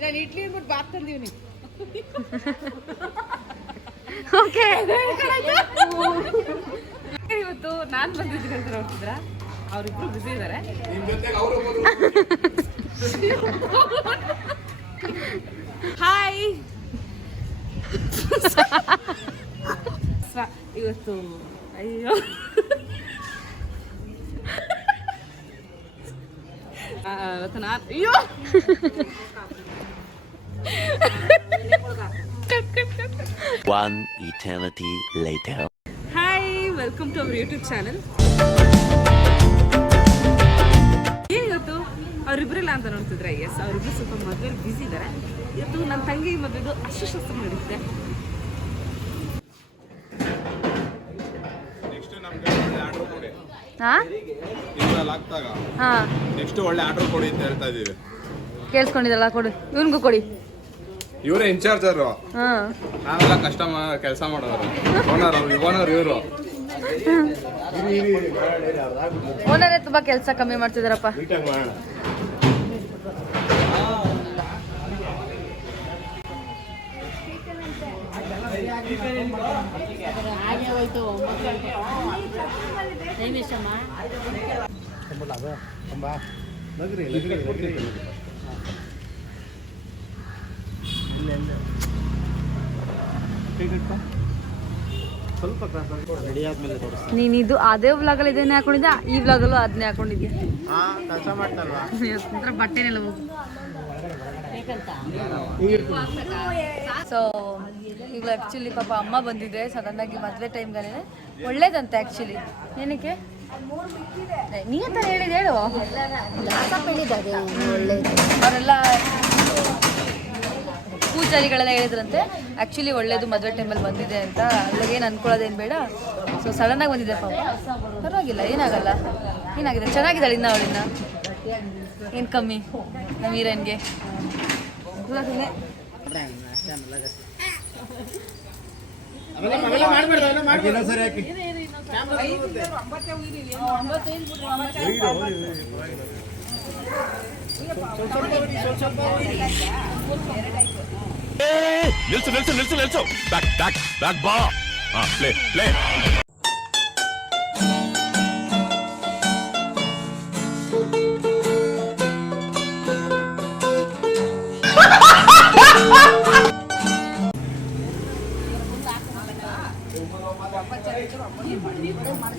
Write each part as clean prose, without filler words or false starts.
ನಾನು ಇಡ್ಲಿ ಅಂದ್ಬಿಟ್ಟು ಬಾತ್ ತಂದೀವಿ. ಓಕೆ ಇವತ್ತು ನಾನು ಬಂದಿದ್ದೀನಿ ಅಂತ ನೋಡ್ತಿದ್ರ, ಅವರಿಬ್ರು ಬಿಸಿ ಇದ್ದಾರೆ. ಹಾಯ್, ಇವತ್ತು ಅಯ್ಯೋ ಇವತ್ತು ನಾನು ಅಯ್ಯೋ One eternity later. Hi, welcome to our YouTube channel. ಇವತ್ತು ಅವರಿಬ್ಬರಿಲ್ಲ ಅಂತ ನೋಡ್ತಿದ್ರೆ, ಎಸ್ ಅವರಿಬ್ರು ಸ್ವಲ್ಪ ಮದುವೆಲಿ ಬ್ಯುಸಿ ಇದ್ದಾರೆ. ಇವತ್ತು ನನ್ನ ತಂಗಿ ಮದುವೆದು ಅಷ್ಟಶಾಸ್ತ್ರ ನಡೀತಿದೆ. ನೆಕ್ಸ್ಟ್ ಒಳ್ಳೆ ಆರ್ಡರ್ ಕೊಡಿ ಅಂತ ಹೇಳ್ತಾ ಇದೀವಿ. ಕೇಳಿಸ್ಕೊಂಡಿದ್ದಲ್ಲ, ಕೊಡು, ಇವನ್ಗೂ ಕೊಡಿ. ಇವರೇ ಇನ್ಚಾರ್ಜರ್, ನಾವೆಲ್ಲ ಕಸ್ಟಮರ್ ಕೆಲಸ ಮಾಡೋರು. ಓನರ್ ಇವರು. ಓನರೇ ತುಂಬಾ ಕೆಲಸ ಕಮ್ಮಿ ಮಾಡ್ತಿದಾರಪ್ಪ. ನೀನಿದು ಅದೇ ವ್ಲಾಗಲ್ಲಿ ಇದನ್ನೇ ಹಾಕೊಂಡಿದ್ಯಾ, ಈ ವ್ಲಾಗಲ್ಲೂ ಅದನ್ನೇ ಹಾಕೊಂಡಿದ್ಯಾ? ಬಟ್ಟೆನೆಲ್ಲ ಹೋಗು. ಸೊ ಈಗ ಆ್ಯಕ್ಚುಲಿ ಪಾಪ ಅಮ್ಮ ಬಂದಿದೆ ಸಡನ್ನಾಗಿ ಮದುವೆ ಟೈಮ್ಗೇ. ಒಳ್ಳೇದಂತೆ ಆ್ಯಕ್ಚುಲಿ. ಏನಕ್ಕೆ ನೀ ಅಂತ ಹೇಳಿದ ಹೇಳು. ಅವರೆಲ್ಲ ಪೂಜಾರಿಗಳೆಲ್ಲ ಹೇಳಿದ್ರಂತೆ ಆ್ಯಕ್ಚುಲಿ ಒಳ್ಳೇದು ಮದುವೆ ಟೈಮಲ್ಲಿ ಬಂದಿದೆ ಅಂತ. ಅಲ್ಲಿಗೇನು ಅನ್ಕೊಳ್ಳೋದೇನು ಬೇಡ. ಸೊ ಸಡನ್ನಾಗಿ ಬಂದಿದೆ ಪಾಪ, ಪರವಾಗಿಲ್ಲ, ಏನಾಗಲ್ಲ. ಏನಾಗಿದೆ, ಚೆನ್ನಾಗಿದ್ದಾಳೆ ಇನ್ನು ಅವಳಿನ್ನ. ಏನು ಕಮ್ಮಿ ನಮ್ಮ ಹೀರೋಯಿನ್ಗೆ? ನಿಲ್ಸು ಬ್ಯಾಕ್ ಬಾ. ಪ್ಲೇ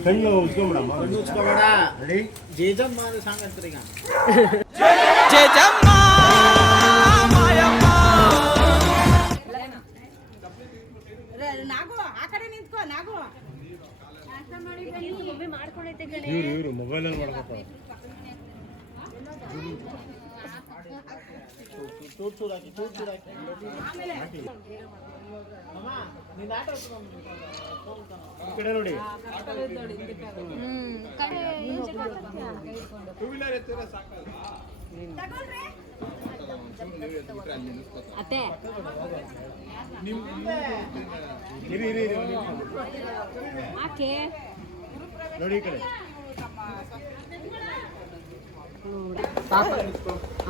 ಕಣ್ಣು ಉಚ್ಕೋಬೇಡ. ರೆಡಿ? ಜೇಜಮ್ಮ ಸಾಂಗ್ ಅಂತಾರೆ ಈಗ. ಜೇಜಮ್ಮ ಮಾಯಮ್ಮ. ನಾಗು ಆ ಕಡೆ ನಿಂತ್ಕೋ. ನಾಗು ಇವ್ರು ಮೊಬೈಲಲ್ಲಿ ಮಾಡ್ಕೊತ. ಈ ಕಡೆ ನೋಡಿ. ಅತ್ತೆ ಆಕೆ ನೋಡಿ ಈ ಕಡೆ.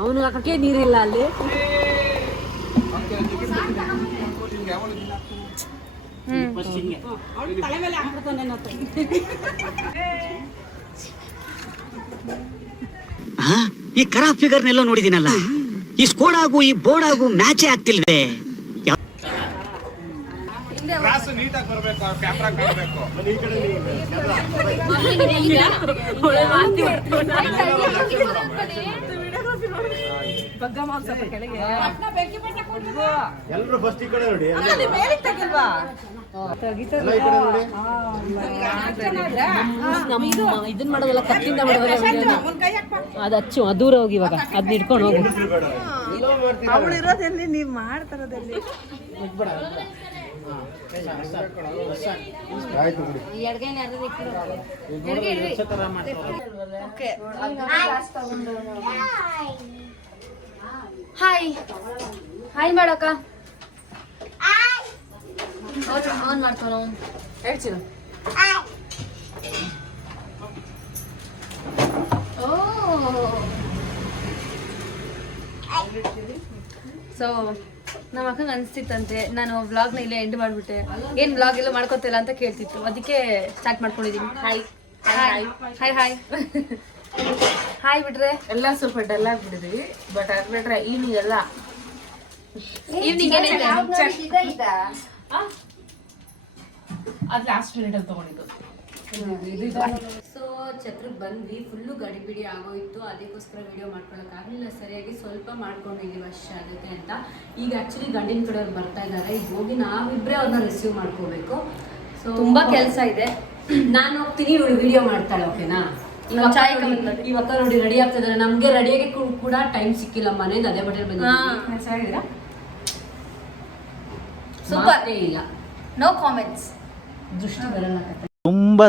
ಅವನು ಹಾಕಕ್ಕೆ ನೀರಿಲ್ಲ ಅಲ್ಲಿ. ತಲೆ ಮೇಲೆ ಹಾಕ್ಬಿಡ್ತಾನೆ. ಈ ಖರಾಬ್ ಫಿಗರ್ನೆಲ್ಲೋ ನೋಡಿದಿನಲ್ಲ. ಈ ಸ್ಕೋಡ್ ಆಗು ಈ ಬೋರ್ಡ್ ಆಗು ಮ್ಯಾಚೇ ಆಗ್ತಿಲ್ವೇ? ನೀಟಾಗಿ ಬರ್ಬೇಕು, ಕ್ಯಾಮ್ರಾ ಕಾಣಬೇಕು. ಈ ಕಡೆ ಎಲ್ಲರೂ ಫಸ್ಟ್ ಈ ಕಡೆ ನೋಡಿ. ಇದನ್ ಮಾಡೋದಲ್ಲ, ಕತ್ತಿಂದ ಮಾಡೋದಲ್ಲ. ಅದು ಹಚ್ಚು, ದೂರ ಹೋಗಿ ಇವಾಗ ಅದನ್ನ ಇಟ್ಕೊಂಡು ಹೋಗು. ಅವಳು ಇರೋದೆಲ್ಲಿ, ನೀವು ಮಾಡ್ತಾರದಲ್ಲಿ. ಹಾಯ್ ಹಾಯ್ ಮಾಡಕ್ಕ. ಆನ್ ಮಾಡ್ತಾನ ಹೇಳ್ತೀನಿ. ಓ ಸೊ ನಮ್ಮ ಅಕ್ಕಂಗೆ ಅನಿಸ್ತಿತ್ತಂತೆ ನಾನು ವ್ಲಾಗ್ನ ಇಲ್ಲೇ ಎಂಡ್ ಮಾಡಿಬಿಟ್ಟೆ, ಏನು ವ್ಲಾಗ್ ಎಲ್ಲ ಮಾಡ್ಕೊತಿಲ್ಲ ಅಂತ ಕೇಳ್ತಿತ್ತು, ಅದಕ್ಕೆ ಸ್ಟಾರ್ಟ್ ಮಾಡ್ಕೊಂಡಿದ್ದೀನಿ. Hi hi hi hi hi ಬಿಟ್ರೆ ಎಲ್ಲ ಸ್ವಲ್ಪ ಡಲ್ ಆಗಿಬಿಟ್ಟಿದ್ವಿ, ಬಟ್ ಅದು ಬಿಟ್ರೆ ಈವ್ನಿಂಗ್ ಎಲ್ಲ ಈವ್ನಿಂಗ್ ಏನೈತೆ ಅದು ಲಾಸ್ಟ್ ಮಿನಿಟಲ್ಲಿ ತೊಗೊಂಡಿದ್ದು. ಸೊ ಛತ್ರಕ್ಕೆ ಬಂದ್ವಿ, ಫುಲ್ಲು ಗಡಿಬಿಡಿ ಆಗೋಯ್ತು, ಅದಕ್ಕೋಸ್ಕರ ವಿಡಿಯೋ ಮಾಡ್ಕೊಳಕ್ಕಾಗಲಿಲ್ಲ ಸರಿಯಾಗಿ, ಸ್ವಲ್ಪ ಮಾಡ್ಕೊಂಡಿದ್ದೀವಿ ಅಷ್ಟೇ ಅದಕ್ಕೆ ಅಂತ. ಈಗ ಆ್ಯಕ್ಚುಲಿ ಗಂಡಿನ ಕಡೆಯವ್ರು ಬರ್ತಾ ಇದ್ದಾರೆ, ಈಗ ಹೋಗಿ ನಾವಿಬ್ಬರೇ ಅವ್ರನ್ನ ರಿಸೀವ್ ಮಾಡ್ಕೋಬೇಕು. ಸೊ ತುಂಬ ಕೆಲಸ ಇದೆ. ನಾನು ಹೋಗ್ತೀನಿ, ಇವಳು ವಿಡಿಯೋ ಮಾಡ್ತಾಳೆ, ಓಕೆನಾ? ಇವತ್ತ ನೋಡಿ ರೆಡಿ ಆಗ್ತಿದ್ದಾರೆ, ನಮಗೆ ರೆಡಿಯಾಗಿ ಕೂಡ ಟೈಮ್ ಸಿಕ್ಕಿಲ್ಲ, ಮನೇಲಿ ಅದೇ ಬಟ್ಟೆ ಬಂದಿದ್ದೀರಾ. ಸೂಪರ್ ಇಲ್ಲ, ನೋ ಕಾಮೆಂಟ್ಸ್, ದೃಷ್ಟಿ ಬರಲ್ಲ. ತುಂಬ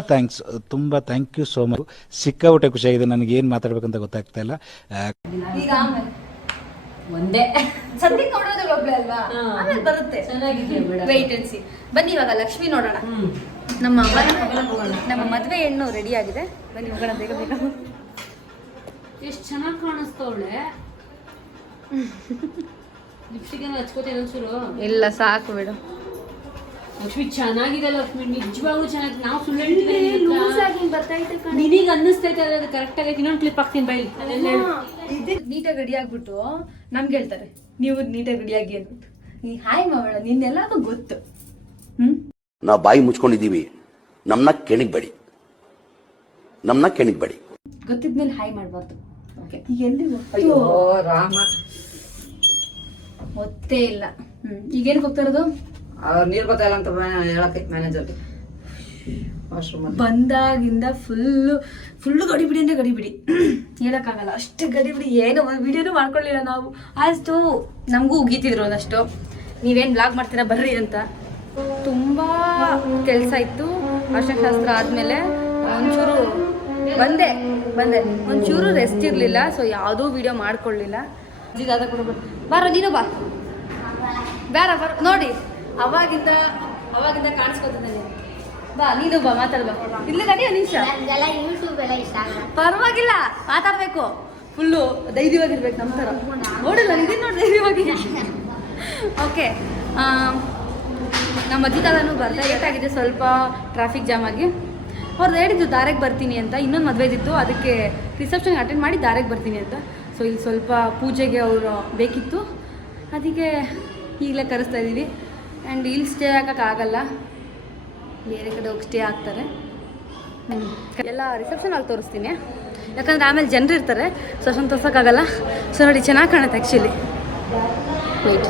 ಥ್ಯಾಂಕ್ ಯು ಸೋ ಮಚ್. ಸಿಕ್ಕಾಬಿಟ್ಟೆ ಖುಷಿಯಾಗಿದೆ, ನನಗೆ ಏನು ಮಾತಾಡ್ಬೇಕಂತ ಗೊತ್ತಾಗ್ತಾ ಇಲ್ಲ. ಈಗ ಆಮೇಲೆ ಒಂದೇ ಸದ್ಯಕ್ಕೆ ನೋಡೋದ್ರಲ್ಲಿ ಒಬ್ಳೆ ಅಲ್ವಾ, ಆಮೇಲೆ ಬರುತ್ತೆ. ಚೆನ್ನಾಗಿದೆ, ವೆಯ್ಟ್ ಅಂಡ್ ಸಿ. ಬನ್ನಿ ಇವಾಗ ಲಕ್ಷ್ಮಿ ನೋಡೋಣ. ನಮ್ಮ ಮದುವೆ ಹೆಣ್ಣು ರೆಡಿ ಆಗಿದೆ, ಬನ್ನಿ ಹೋಗೋಣ ಬೇಗ ಬೇಗ. ಎಷ್ಟು ಚೆನ್ನಾಗಿ ಕಾಣಿಸ್ತವಳೆ. ಲಿಪ್ಸ್ಟಿಕ್ ಎಲ್ಲ ಹಚ್ಕೋತೇನೆ ಒಂಚೂರು. ಇಲ್ಲ ಸಾಕು ಬಿಡು. ಲಕ್ಷ್ಮಿ ಚೆನ್ನಾಗಿದೆ, ಲಕ್ಷ್ಮಿ ನಿಜವಾಗ್ಲೂ ಚೆನ್ನಾಗಿದೆ. ನಾವು ಸುಳ್ಳು ನಿನಗೆ ಅನ್ನಿಸ್ತೈತೆ ಅದು ಕರೆಕ್ಟ್ ಆಗೈತೆ. ಇನ್ನೊಂದು ಕ್ಲಿಪ್ ಹಾಕ್ತೀನಿ ಬೈ. ನೀಟಾಗಿ ರೆಡಿ ಆಗ್ಬಿಟ್ಟು ನಮ್ಗೆ ಹೇಳ್ತಾರೆ ನೀವು ನೀಟಾಗಿ ರೆಡಿ ಆಗಿ ಅಂದ್ಬಿಟ್ಟು. ನೀ ಹಾಯ್ ಮಾವಳ, ನಿನ್ನೆಲ್ಲ ಗೊತ್ತು. ನಾವು ಬಾಯಿ ಮುಚ್ಕೊಂಡಿದ್ದೀವಿ, ನಮ್ಮನ್ನ ಕೆಣಿಗ್ಬೇಡಿ. ಗೊತ್ತಿದ್ಮೇಲೆ ಹಾಯ್ ಮಾಡಬಾರ್ದು. ಈಗ ಎಲ್ಲಿ ರಾಮ ಗೊತ್ತೇ ಇಲ್ಲ. ಈಗೇನಕ್ಕೆ ಹೋಗ್ತಾ ಇರೋದು? ನೀರ್ ಬರ್ತಾ ಇಲ್ಲ ಅಂತ ಹೇಳಕ್ಕೆ ಮ್ಯಾನೇಜರ್ಗೆ. ಬಂದಾಗಿಂದ ಫುಲ್ಲು ಗಡಿಬಿಡಿ ಅಂದ್ರೆ ಗಡಿಬಿಡಿ, ಹೇಳಕ್ಕಾಗಲ್ಲ ಅಷ್ಟು ಗಡಿಬಿಡಿ. ಏನೋ ಒಂದು ವಿಡಿಯೋನು ಮಾಡ್ಕೊಳ್ಳಿಲ್ಲ ನಾವು, ಅಷ್ಟು ನಮಗೂ ಉಗೀತಿದ್ರು ಒಂದಷ್ಟು, ನೀವೇನು ಬ್ಲಾಗ್ ಮಾಡ್ತೀರಾ ಬರ್ರಿ ಅಂತ. ತುಂಬ ಕೆಲಸ ಇತ್ತು. ಅರ್ಶನಶಾಸ್ತ್ರ ಆದಮೇಲೆ ಒಂಚೂರು ಬಂದೆ ಒಂಚೂರು ರೆಸ್ಟ್ ಇರಲಿಲ್ಲ, ಸೊ ಯಾವುದೂ ವಿಡಿಯೋ ಮಾಡ್ಕೊಳ್ಳಿಲ್ಲ. ಜಿದಾದ ಕೂಡ ಬಾರೋ, ನೀನು ಬಾ ನೋಡಿ, ಅವಾಗಿಂದ ಕಾಣಿಸ್ಕೊತಿದ್ದಾನೆ. ಬಾ ನೀನು ಬಾ, ಮಾತಾಡ್ಬಾ. ಇಲ್ಲ ಗಾಡಿ ಒಂದು ನಿಮಿಷ, ಪರವಾಗಿಲ್ಲ, ಮಾತಾಡಬೇಕು. ಫುಲ್ಲು ಧೈರ್ಯವಾಗಿರ್ಬೇಕು ನಮ್ಮ ಥರ. ನೋಡಿಲ್ಲ ಇದೀನಿ ನೋಡಿ ಧೈರ್ಯವಾಗಿ. ಓಕೆ, ನಮ್ಮ ಅಜ್ಜಿತಾದನು ಬರ್ತಾ ಲೇಟಾಗಿದೆ, ಸ್ವಲ್ಪ ಟ್ರಾಫಿಕ್ ಜಾಮ್ ಆಗಿ. ಅವ್ರು ಹೇಳಿದ್ದು ದಾರೆಗೆ ಬರ್ತೀನಿ ಅಂತ, ಇನ್ನೊಂದು ಮದುವೆ ಇದ್ದಿತ್ತು, ಅದಕ್ಕೆ ರಿಸೆಪ್ಷನ್ಗೆ ಅಟೆಂಡ್ ಮಾಡಿ ದಾರೆಗೆ ಬರ್ತೀನಿ ಅಂತ. ಸೊ ಇಲ್ಲಿ ಸ್ವಲ್ಪ ಪೂಜೆಗೆ ಅವರು ಬೇಕಿತ್ತು, ಅದಕ್ಕೆ ಈಗಲೇ ಕರೆಸ್ತಾ ಇದ್ದೀವಿ. ಆ್ಯಂಡ್ ಇಲ್ಲಿ ಸ್ಟೇ ಆಗೋಕ್ಕಾಗಲ್ಲ, ಬೇರೆ ಕಡೆ ಹೋಗಿ ಸ್ಟೇ ಆಗ್ತಾರೆ. ಎಲ್ಲ ರಿಸೆಪ್ಷನ್ ಅಲ್ಲಿ ತೋರಿಸ್ತೀನಿ, ಯಾಕಂದರೆ ಆಮೇಲೆ ಜನರು ಇರ್ತಾರೆ, ಸೊ ಅಷ್ಟೊಂದು ತೋರ್ಸೋಕ್ಕಾಗಲ್ಲ. ಸೊ ನೋಡಿ ಚೆನ್ನಾಗಿ ಕಾಣುತ್ತೆ ಆ್ಯಕ್ಚುಲಿ. ವೈಟ್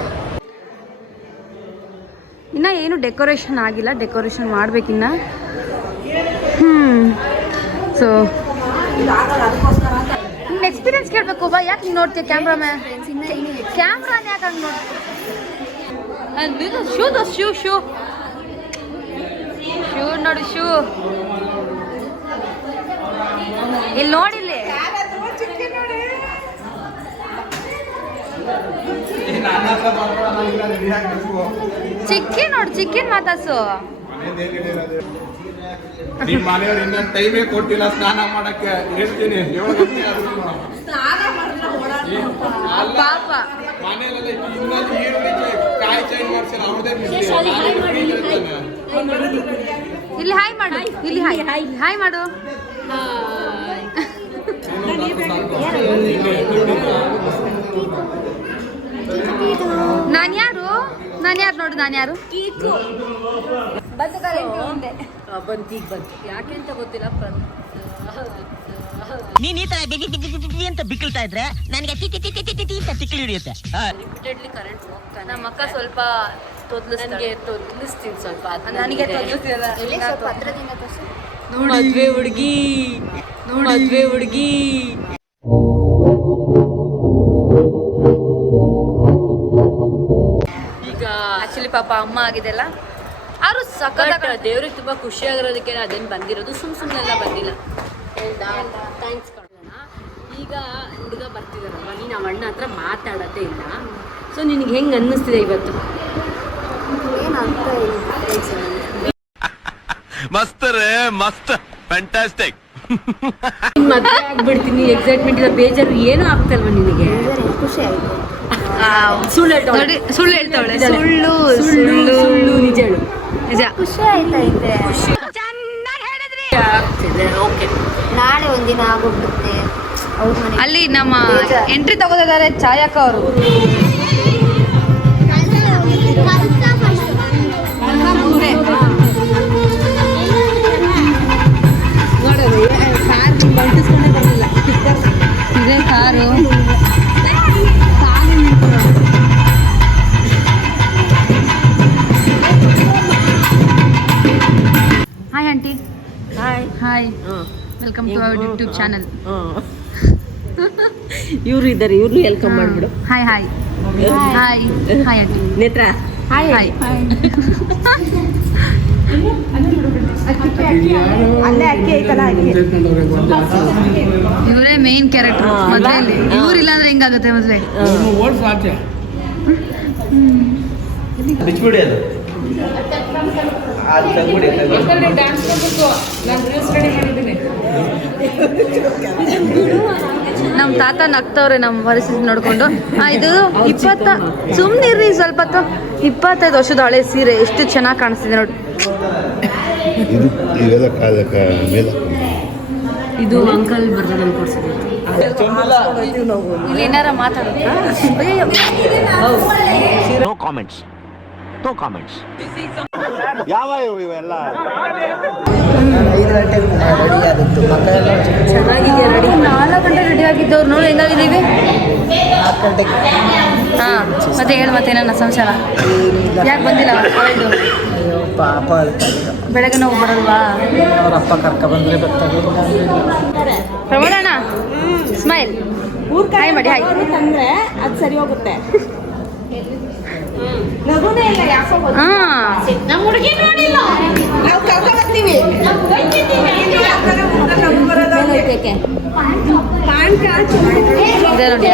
ಇನ್ನೂ ಏನು ಡೆಕೋರೇಷನ್ ಆಗಿಲ್ಲ, ಡೆಕೋರೇಷನ್ ಮಾಡಬೇಕಿನ್ನ. ಸೊ ನಿನ್ನ ಎಕ್ಸ್ಪೀರಿಯನ್ಸ್ ಕೇಳಬೇಕು ಬಾ. ಯಾಕೆ ನೀನು ನೋಡ್ತೀಯ ಕ್ಯಾಮ್ರಾನ ಯಾಕೆ ಹಂಗೆ ನೋಡಿ? ಶೂ ನೋಡಿ, ಶೂ ಇಲ್ಲಿ ನೋಡಿಲ್ಲಿ. ಚಿಕ್ಕನ್ ಮಾತಾಡ್ಸು. ನಿಮ್ ಮನೆಯವ್ರು ಇನ್ನೊಂದು ಟೈಮೇ ಕೊಟ್ಟಿಲ್ಲ ಸ್ನಾನ ಮಾಡಕ್ಕೆ, ಹೇಳ್ತೀನಿ. ಪಾಪ ಮನೆಯಲ್ಲ ಇನ್ನೊಂದು ಈರುಳ್ಳಿಗೆ ಕಾಯಿ ಚೇಂಜ್ ಮಾಡ್ಸಿಲ್ಲ, ಅವ್ರದೇ ಇಲ್ಲಿ ಹಾಯ್ ಮಾಡು, ಇಲ್ಲಿ ಹಾಯ್ ಮಾಡು. ನಾನ್ಯಾರು ನೋಡು, ನಾನ್ಯಾರು ಬಂತು ಯಾಕೆ ಅಂತ ಗೊತ್ತಿಲ್ಲ. ನೀನ್ ಈ ತರ ಅಂತ ಬಿಕ್ಕಳ್ತಾ ಇದ್ರೆ ನನಗೆ ತಿಕ್ಕಲಿ ಹಿಡಿಯುತ್ತೆ. ರಿಪೀಟೆಡ್ಲಿ ಕರೆಂಟ್ ಹೋಗ್ತಾನೆ. ನಮ್ಮ ಅಕ್ಕ ಸ್ವಲ್ಪ ನನಗೆ ತೊದ್ಲಿಸ್ತೀನಿ ಸ್ವಲ್ಪ, ನನಗೆ ಮದ್ವೆ ಹುಡುಗಿ ಈಗ ಆಕ್ಚುಲಿ ಪಾಪ ಅಮ್ಮ ಆಗಿದೆಲ್ಲ. ಅವರು ಸಖತ್ ದೇವ್ರಿಗೆ ತುಂಬ ಖುಷಿ ಆಗಿರೋದಕ್ಕೆ ಅದೇನು ಬಂದಿರೋದು, ಸುಮ್ಮನೆಲ್ಲ ಬಂದಿಲ್ಲ. ಥ್ಯಾಂಕ್ಸ್ ಕೊಡೋಣ. ಈಗ ಹುಡುಗ ಬರ್ತಿದಾರಲ್ವ, ನೀನು ನಮ್ಮ ಅಣ್ಣ ಹತ್ರ ಮಾತಾಡೋದೇ ಇಲ್ಲ. ಸೊ ನಿನಗೆ ಹೆಂಗೆ ಅನ್ನಿಸ್ತಿದೆ ಇವತ್ತು? ಮಸ್ತ್ ರೇ ಮಸ್ತ್, ಫ್ಯಾಂಟಾಸ್ಟಿಕ್. ಮದುವೆ ಆಗ್ಬಿಡ್ತೀನಿ, ಎಕ್ಸೈಟ್ಮೆಂಟ್ ಇಲ್ಲ, ಬೇಜಾರು ಏನೂ ಆಗ್ತಲ್ವ ನಿನಗೆ? ಖುಷಿ ಆಯಿತು. ನೋಡಿ ಸುಳ್ಳು ಹೇಳ್ತಾವಳೆ. ಸುಳ್ಳು ಸುಳ್ಳು ಸುಳ್ಳು ನಿಜ ಹೇಳು. ನಿಜ. ಖುಷಿ ಆಯ್ತೈತೆ. ನಾಳೆ ಒಂದಿನ ಆಗೋಗ್ಬಿಡುತ್ತೆ ಅವ್ರ ಮನೆ. ಅಲ್ಲಿ ನಮ್ಮ ಎಂಟ್ರಿ ತಗೋದಿದ್ದಾರೆ ಛಾಯಕ್ಕ ಅವರು. ಇದೇ car. Hi aunty. Hi welcome to our YouTube channel. ಇವ್ರು ಇದ್ದಾರೆ, ಇವ್ರನ್ನೂ ವೆಲ್ಕಮ್ ಮಾಡ್ಬಿಡು. Hi hi hi hi aunty. Netra hi hi. ಇವರೇ ಮೇನ್ ಕ್ಯಾರೆಕ್ಟರ್ ಮದ್ವೆಯಲ್ಲಿ. ಇವ್ರಿಲ್ಲ ಅಂದ್ರೆ ಹೆಂಗಾಗುತ್ತೆ ಮದ್ವೆ? ನಮ್ಮ ತಾತ ನಗ್ತವ್ರೆ ನಮ್ಮ ಪರಿಸ್ಥಿತಿ ನೋಡ್ಕೊಂಡು. ಇದು 20 ಸುಮ್ಮನಿರ್ರಿ ಸ್ವಲ್ಪ ಹೊತ್ತು. 25 ವರ್ಷದ ಹಳೆ ಸೀರೆ ಎಷ್ಟು ಚೆನ್ನಾಗಿ ಕಾಣಿಸ್ತಿದೆ ನೋಡಿ. ಇದು ಅಂಕಲ್ ಬರ್ತಾರೆ ನಮ್ಗೆ ಕೊಡ್ಸಿದ್ರು. ಇಲ್ಲಿ ಏನಾರ ಮಾತಾಡುತ್ತಾ? No comments, no comments. ಯಾವ ಇವೆಲ್ಲ 5 ಗಂಟೆಗೆ ರೆಡಿ ಆಗುತ್ತೆ. ಚೆನ್ನಾಗಿದೆ ರೆಡಿ. 4 ಗಂಟೆ ರೆಡಿ ಆಗಿದ್ದವ್ರು ನೋಡಿ ಹೆಂಗಾಗಿದ್ದೀವಿ. 4 ಗಂಟೆಗೆ. ಹಾಂ ಮತ್ತೆ ಹೇಳು, ಮತ್ತೆ ನನ್ನ ಸಂಸಾರ ಯಾಕೆ ಬಂದಿಲ್ಲ? ಪಾಪ ಬೆಳಗ್ಗೆ ನಾವು ಬರಲ್ವಾ? ಅವರಪ್ಪ ಕರ್ಕ ಬಂದ್ರೆ ಬರ್ತಾರೆ. ಪ್ರಮೋದಣ್ಣ ಸ್ಮೈಲ್ ಹಾಯ್ ಮಾಡಿ. ಹಾಯ್ ಅಂದ್ರೆ ಅದು ಸರಿ ಹೋಗುತ್ತೆ. ನಗುನೇ ಇಲ್ಲ ಯಾಕೋ. ನಮ್ಮ ಹುಡುಗಿ ನೋಡಿಲ್ಲ. ನಾವು ಕರ್ಕೊಂಡು ಬರ್ತೀವಿ. ಇದೆ ನೋಡಿ.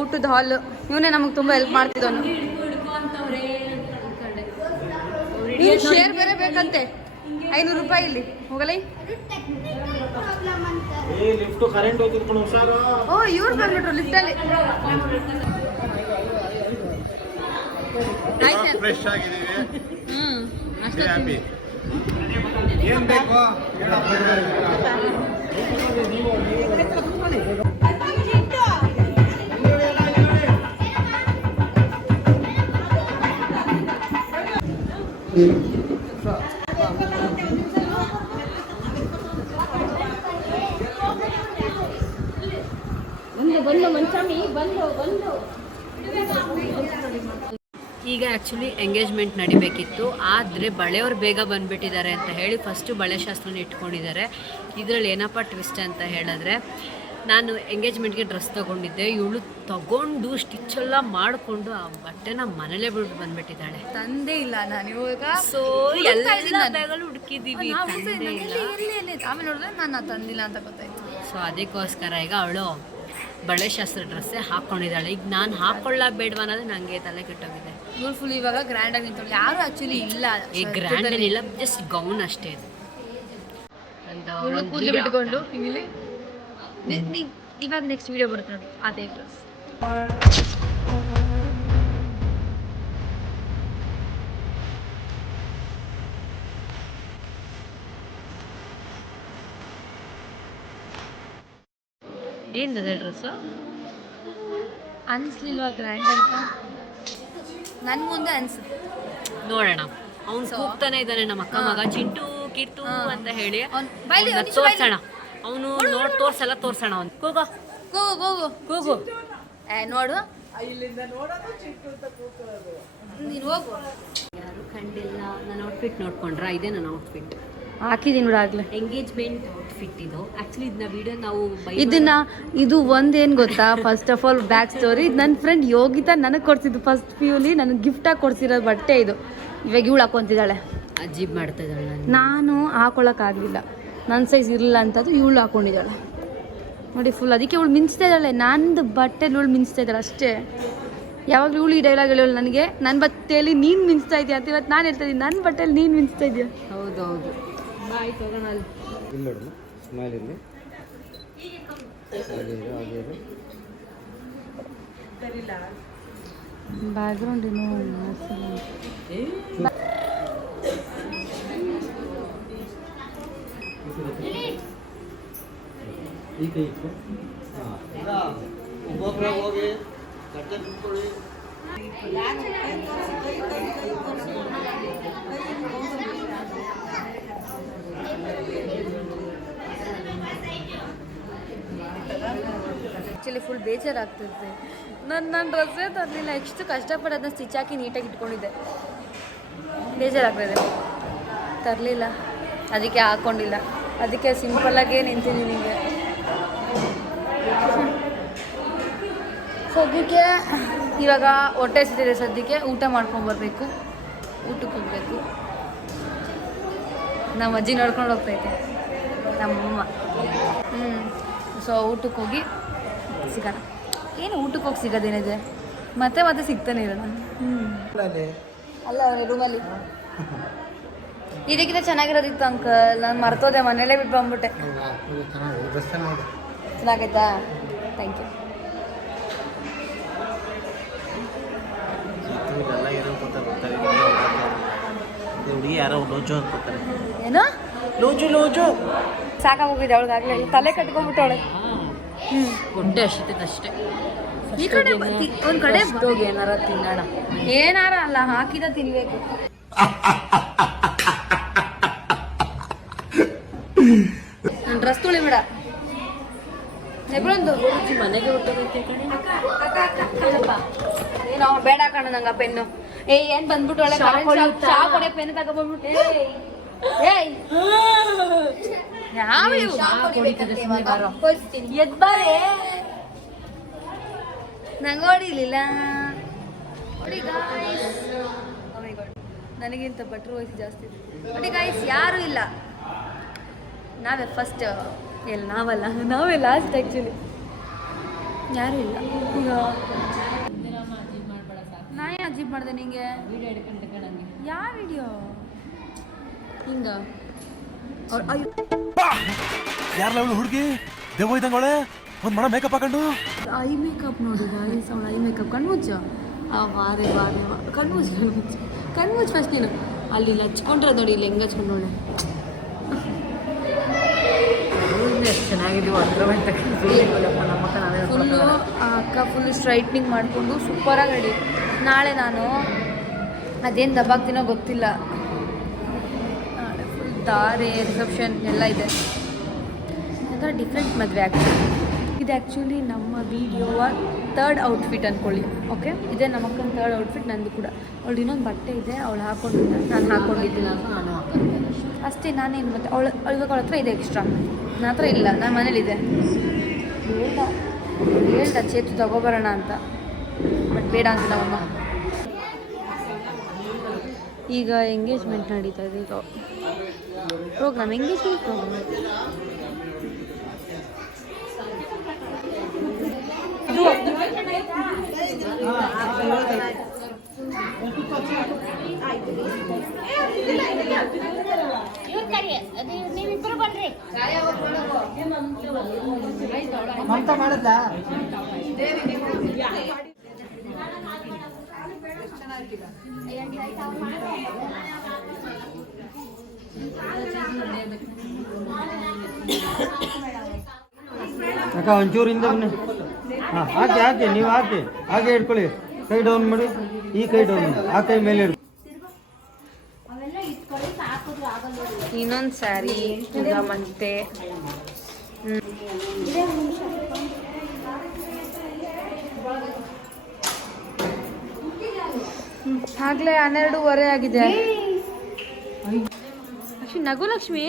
ಊಟದ ಹಾಲ್ ಇವನೇ ನಮಗೆ ತುಂಬ ಹೆಲ್ಪ್ ಮಾಡ್ತಿದ್ದವನು. ಶೇರ್ ಬೇರೆ ಬೇಕಂತೆ 500 ರೂಪಾಯಿ. ಇಲ್ಲಿ ಹೋಗಲಿ. ಓ ಇವ್ರು ಬಂದ್ಬಿಟ್ರು ಲಿಫ್ಟಲ್ಲಿ. ಫ್ರೆಶ್ ಆಗಿದ್ದೀವಿ. ಅಷ್ಟೇ. ಏನ್ ಬೇಕು? ಈಗ ಆ್ಯಕ್ಚುಲಿ ಎಂಗೇಜ್ಮೆಂಟ್ ನಡಿಬೇಕಿತ್ತು, ಆದರೆ ಬಳೆಯವ್ರು ಬೇಗ ಬಂದುಬಿಟ್ಟಿದ್ದಾರೆ ಅಂತ ಹೇಳಿ ಫಸ್ಟು ಬಳೆ ಶಾಸ್ತ್ರನ ಇಟ್ಕೊಂಡಿದ್ದಾರೆ. ಇದರಲ್ಲಿ ಏನಪ್ಪ ಟ್ವಿಸ್ಟ್ ಅಂತ ಹೇಳಿದ್ರೆ, ನಾನು ಎಂಗೇಜ್ಮೆಂಟ್ಗೆ ಡ್ರೆಸ್ ತೊಗೊಂಡಿದ್ದೆ. ಇವಳು ತಗೊಂಡು ಸ್ಟಿಚ್ಚೆಲ್ಲ ಮಾಡಿಕೊಂಡು ಆ ಬಟ್ಟೆನ ಮನೇಲೇ ಬಿಟ್ಟು ಬಂದುಬಿಟ್ಟಿದ್ದಾಳೆ. ತಂದೆ ಇಲ್ಲ ನಾನು ಇವಾಗ. ಸೊ ಎಲ್ಲ ಬ್ಯಾಗಲ್ಲಿ ಹುಡುಕಿದ್ದೀವಿ, ತಂದೆ ಇಲ್ಲ. ಆಮೇಲೆ ನೋಡಿದ್ರೆ ನಾನು ತಂದಿಲ್ಲ ಅಂತ ಗೊತ್ತಾಯ್ತು. ಸೊ ಅದಕ್ಕೋಸ್ಕರ ಈಗ ಅವಳು ಬಳೆ ಶಾಸ್ತ್ರ ಡ್ರೆಸ್ಸೇ ಹಾಕ್ಕೊಂಡಿದ್ದಾಳೆ. ಈಗ ನಾನು ಹಾಕ್ಕೊಳ್ಳೋಕೆ ಬೇಡವಾ ಅನ್ನೋದು ನನಗೆ ತಲೆ ಕೆಟ್ಟೋಗಿದೆ. ಇವ್ರು ಫುಲ್ ಇವಾಗ ಗ್ರ್ಯಾಂಡಾಗಿ ನಿಂತಳು. ಯಾರು ಆ್ಯಕ್ಚುಲಿ ಇಲ್ಲ, ಈ ಗ್ರ್ಯಾಂಡ್ ಏನಿಲ್ಲ, ಜಸ್ಟ್ ಗೌನ್ ಅಷ್ಟೇ ಇದು. ಕೂದಲು ಬಿಟ್ಕೊಂಡು ಇಲ್ಲಿ ಇವಾಗ ನೆಕ್ಸ್ಟ್ ವಿಡಿಯೋ ಬರುತ್ತೆ ನೋಡಿ, ಅದೇ ಡ್ರೆಸ್. ಏನಿದೆ ಡ್ರೆಸ್ಸು? ಅನ್ಸ್ಲಿಲ್ವಾ ಗ್ರ್ಯಾಂಡ್ ಅಂತ? ನನ್ನ ಮುಂದೆ ಅನ್ಸುತ್ತೆ. ನೋಡೋಣ. ಅವ್ನು ಕೂಗ್ತಾನೆ ಇದ್ದಾನೆ ನಮ್ಮ ಅಕ್ಕ ಮಗ ಚಿಂಟು ಕಿತ್ತು ಅಂತ ಹೇಳಿ. ಬೈಲಿ ತೋರ್ಸೋಣ. ಅವನು ನೋಡಿ ತೋರ್ಸೋಣ ಅವ್ನು. ಕೂಗು ಕೂಗು ಕೂಗು ಕೂಗು. ನೋಡು ನೀನು ಹೋಗು. ಯಾರು ಕಂಡಿಲ್ಲ. ನನ್ನ ಔಟ್ಫಿಟ್ ನೋಡ್ಕೊಂಡ್ರಾ? ಇದೇ ನನ್ನ ಔಟ್ಫಿಟ್. ಹಾಕಿದ್ದೀನಿ ನೋಡು ಆಗಲೇ. ಎಂಗೇಜ್ಮೆಂಟ್ ಔಟ್ಫಿಟ್ ಇದು. ಆ್ಯಕ್ಚುಲಿ ಇದನ್ನ ವಿಡಿಯೋ ನಾವು ಇದು ಒಂದೇನು ಗೊತ್ತಾ, first of all back story. ನನ್ನ ಫ್ರೆಂಡ್ ಯೋಗಿತಾ ನನಗೆ ಕೊಡ್ಸಿದ್ದು ಫಸ್ಟ್ PUಲಿ ನನಗೆ ಗಿಫ್ಟಾಗಿ ಕೊಡ್ಸಿರೋ ಬಟ್ಟೆ ಇದು. ಇವಾಗ ಇವಳು ಹಾಕೊತಿದ್ದಾಳೆ, ಅಜೀಬ್ ಮಾಡ್ತಾ ಇದ್ದಾಳೆ. ನಾನು ಹಾಕೊಳ್ಳೋಕ್ಕಾಗಲಿಲ್ಲ, ನನ್ನ ಸೈಜ್ ಇರಲಿಲ್ಲ ಅಂತದ್ದು ಇವಳು ಹಾಕೊಂಡಿದ್ದಾಳೆ ನೋಡಿ ಫುಲ್. ಅದಕ್ಕೆ ಇವಳು ಮಿಂಚ್ತಾ ಇದ್ದಾಳೆ, ನಂದು ಬಟ್ಟೆಲಿ ಇವಳು ಮಿಂಚ್ತಾ ಇದ್ದಾಳೆ ಅಷ್ಟೇ. ಯಾವಾಗಲೂ ಇವಳು ಈ ಡೈಲಾಗ್ ಹೇಳೋಳು ನನಗೆ, ನನ್ನ ಬಟ್ಟೆಯಲ್ಲಿ ನೀನು ಮಿಂಚ್ತಾ ಇದೆಯಾ ಅಂತ. ಇವತ್ತು ನಾನು ಹೇಳ್ತಾ ಇದ್ದೀನಿ, ನನ್ನ ಬಟ್ಟೆಯಲ್ಲಿ ನೀನು ಮಿಂಚ್ತಾ ಇದೆಯಾ. ಹೌದೌದು. ಆಯ್ತು ಹೋಗೋಣ ಅಲ್ಲಿ. ಬ್ಯಾಕ್ಗ್ರೌಂಡ್ ಏನು ಆ್ಯಕ್ಚುಲಿ ಫುಲ್ ಬೇಜಾರಾಗ್ತಿರುತ್ತೆ. ನನ್ನ ಡ್ರೆಸ್ಸೇ ತರಲಿಲ್ಲ, ಎಷ್ಟು ಕಷ್ಟಪಟ್ಟು ಅದನ್ನ ಸ್ಟಿಚ್ ಹಾಕಿ ನೀಟಾಗಿ ಇಟ್ಕೊಂಡಿದ್ದೆ. ಬೇಜಾರಾಗ್ತದೆ, ತರಲಿಲ್ಲ, ಅದಕ್ಕೆ ಹಾಕ್ಕೊಂಡಿಲ್ಲ. ಅದಕ್ಕೆ ಸಿಂಪಲ್ಲಾಗೇ ನಿಂತಿದ್ದೀನಿ ನಿಮಗೆ. ಸದ್ಯಕ್ಕೆ ಇವಾಗ ಹೊಟ್ಟೆ ಸಿಗ್ತಿದೆ, ಸದ್ಯಕ್ಕೆ ಊಟ ಮಾಡ್ಕೊಂಬರ್ಬೇಕು, ಊಟಕ್ಕೆ ಹೋಗಬೇಕು. ನಮ್ಮ ಅಜ್ಜಿ ನೋಡ್ಕೊಂಡು ಹೋಗ್ತೈತೆ ನಮ್ಮಮ್ಮ. ಸೊ ಊಟಕ್ಕೆ ಹೋಗಿ ಸಿಗೋಣ. ಏನು ಊಟಕ್ಕೆ ಹೋಗಿ ಸಿಗೋದೇನಿದೆ, ಮತ್ತೆ ಸಿಗ್ತಾನೆ ಇರೋಣ. ಅಲ್ಲ ರೂಮಲ್ಲಿ ಇದಕ್ಕಿಂತ ಚೆನ್ನಾಗಿರೋದಿತ್ತು ಅಂಕಲ್. ನಾನು ಮರ್ತೋದೆ, ಮನೇಲೇ ಬಿಟ್ಟು ಬಂದ್ಬಿಟ್ಟೆ. ಚೆನ್ನಾಗೈತಾ? Thank you. ಏನೋ ಸಾಕಾಗೋಗಿದೆ ಅವಳಿಗಾಗಲೇ, ತಲೆ ಕಟ್ಕೊಂಡ್ಬಿಟ್ಟವಳೆ. ಹೊಟ್ಟೆ ಅಷ್ಟೇ. ಈ ಕಡೆ ಒಂದು ಕಡೆ ಹೋಗಿ ಏನಾರ ತಿನ್ನೋಣ. ಏನಾರ ಅಲ್ಲ, ಹಾಕಿದ ತಿನ್ಬೇಕು. ನನ್ನ ಡ್ರೆಸ್ ತುಳಿಬೇಡ. ನೆಬ್ರೊಂದು ಮನೆಗೆ ಹೊಟ್ಟೋಗೈತೆ ಏನೋ ಬೇಡ ಕಣ ನಂಗೆ ಆ ಪೆನ್ನು. ಏನ್ ಬಂದ್ಬಿಟ್ಟು ಒಳ್ಳೆ ಚಾ ಕೊಡೆ ಪೆನ್ ತಗೊಬಂದ್ಬಿಟ್ಟು. ಯಾವ ಎದ್ಬಾರೆ ನಂಗೆ ಹೊಡಿಲಿಲ್ಲ. ನನಗಿಂತ ಬಟ್ರ್ ವಯಸ್ಸು ಜಾಸ್ತಿ. ನೋಡಿ ಗಾಯ್ಸ್, ಯಾರೂ ಇಲ್ಲ, ನಾವೇ ಫಸ್ಟ್. ನಾವೇ ಲಾಸ್ಟ್. ಆ್ಯಕ್ಚುಲಿ ಯಾರೂ ಇಲ್ಲ. ಈಗ ನಾ ಅಜೀಬ್ ಮಾಡಿದೆ ನಿಂಗೆ ವಿಡಿಯೋ ಹಿಡ್ಕೊಂಡು ಕಣಂಗೆ. ಯಾವ ವಿಡಿಯೋ? ಹಿಂಗ ಯಾರಲ್ಲ ಅವಳು ಹುಡುಗಿ ದೇವ ಇದ್ದಂಗೆ ಒಂದು ಮಣ ಮೇಕಪ್ ಹಾಕೊಂಡು. ಐ ಮೇಕಪ್ ನೋಡಿ ಗಾಯ್ಸ್, ಅವಳು ಐ ಮೇಕಪ್ ಕಣ್ಮುಚ್ಚ. ವಾರೆ ಕಣ್ಮುಚ್ಚ ಫಸ್ಟ್ ನೀನು. ಅಲ್ಲಿ ಹಚ್ಕೊಂಡ್ರೆ ನೋಡಿ, ಇಲ್ಲಿ ಹೆಂಗೆ ಹಚ್ಕೊಂಡೋಳೆ. ಚೆನ್ನಾಗಿದ್ದೀವಿ ಫುಲ್ಲು ಅಕ್ಕ ಫುಲ್ಲು ಸ್ಟ್ರೈಟ್ನಿಂಗ್ ಮಾಡಿಕೊಂಡು ಸೂಪರಾಗಿ ರೆಡಿ. ನಾಳೆ ನಾನು ಅದೇನು ದಬ್ಬಾಗ್ತೀನೋ ಗೊತ್ತಿಲ್ಲ. ನಾಳೆ ಫುಲ್ ತಾರೆ ರಿಸೆಪ್ಷನ್ ಎಲ್ಲ ಇದೆ. ಒಂಥರ ಡಿಫ್ರೆಂಟ್ ಮದುವೆ ಆಗ್ತದೆ. ಇದು ಆ್ಯಕ್ಚುಲಿ ನಮ್ಮ ವೀಡಿಯೋವ 3rd ಔಟ್ಫಿಟ್ ಅಂದ್ಕೊಳ್ಳಿ. ಓಕೆ, ಇದೇ ನಮ್ಮ ಅಕ್ಕನ 3rd ಔಟ್ಫಿಟ್. ನಂದು ಕೂಡ. ಅವಳು ಇನ್ನೊಂದು ಬಟ್ಟೆ ಇದೆ, ಅವಳು ಹಾಕೊಂಡಿದ್ದ, ನಾನು ಹಾಕ್ಕೊಂಡಿದ್ದೀನಿ. ನಾನು ಹಾಕೊಂಡಿದ್ದೆ ಅಷ್ಟೇ. ನಾನೇನು ಮತ್ತೆ ಇವಾಗ ಅವಳ ಹತ್ರ ಇದೆ ಎಕ್ಸ್ಟ್ರಾ, ನನ್ನ ಹತ್ರ ಇಲ್ಲ, ನನ್ನ ಮನೇಲಿದೆ. ಹೇಳ್ದ ಚೇತು ತಗೋಬರೋಣ ಅಂತ, ಬಟ್ ಬೇಡ ಅಂತ ನಮ್ಮಮ್ಮ. ಈಗ ಎಂಗೇಜ್ಮೆಂಟ್ ನಡೀತಾ ಇದೆ. ಈಗ ಪ್ರೋಗ್ರಾಮ್, ಎಂಗೇಜ್ಮೆಂಟ್ ಪ್ರೋಗ್ರಾಮ್. ನೀವಿಬ್ಬರು ಬನ್ರಿ. ಮಮತಾ ಮಾಡಿದ್ದ ಅಕ್ಕ ಒಂಚೂರು ಹಿಂದೆ ಬನ್ನಿ. ಹಾಂ, ಹಾಕಿ ನೀವು ಹಾಗೆ ಇಟ್ಕೊಳ್ಳಿ. ಕೈ ಡೌನ್ ಮಾಡಿ, ಈ ಕೈ ಡೌನ್ ಮಾಡಿ, ಆ ಕೈ ಮೇಲೆ ಇಡ್ಕೊಳ್ಳಿ. ಇನ್ನೊಂದು ಸ್ಯಾರಿ ಮತ್ತೆ ಆಗ್ಲೇ 12:15 ಆಗಿದೆ. ಲಕ್ಷ್ಮಿ ನಗು ಲಕ್ಷ್ಮಿ.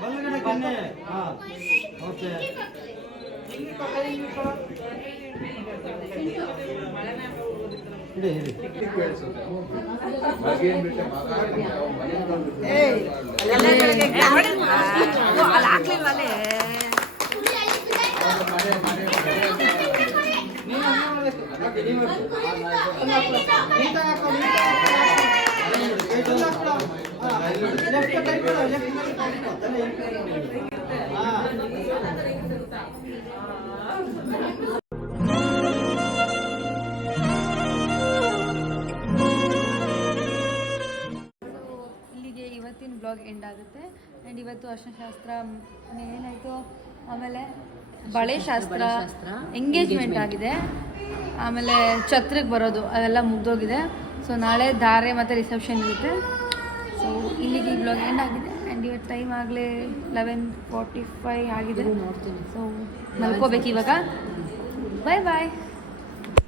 ಬಲಗಡೆ ಕೆನ್ನೆ. ಹಾಂ ಓಕೆ. ಇಡಿ ಇಡಿ. ಇಲ್ಲಿಗೆ ಇವತ್ತಿನ ಬ್ಲಾಗ್ ಎಂಡ್ ಆಗುತ್ತೆ. ಆ್ಯಂಡ್ ಇವತ್ತು ಅರ್ಶನಶಾಸ್ತ್ರ ಏನಾಯಿತು, ಆಮೇಲೆ ಬಳೆ ಶಾಸ್ತ್ರ, ಎಂಗೇಜ್ಮೆಂಟ್ ಆಗಿದೆ, ಆಮೇಲೆ ಛತ್ರಕ್ಕೆ ಬರೋದು ಅದೆಲ್ಲ ಮುಗ್ದೋಗಿದೆ. ಸೊ ನಾಳೆ ಧಾರೆ ಮತ್ತು ರಿಸೆಪ್ಷನ್ ಇರುತ್ತೆ. ಸೊ ಇಲ್ಲಿಗೆ ಈ ಬ್ಲಾಗ್ ಎಂಡ್ ಆಗಿದೆ. ಆ್ಯಂಡ್ ಇವತ್ತು ಟೈಮ್ ಆಗಲೇ 11:45 ಆಗಿದೆ. ಸೊ ಮಲ್ಕೋಬೇಕು ಇವಾಗ. ಬಾಯ್ ಬಾಯ್.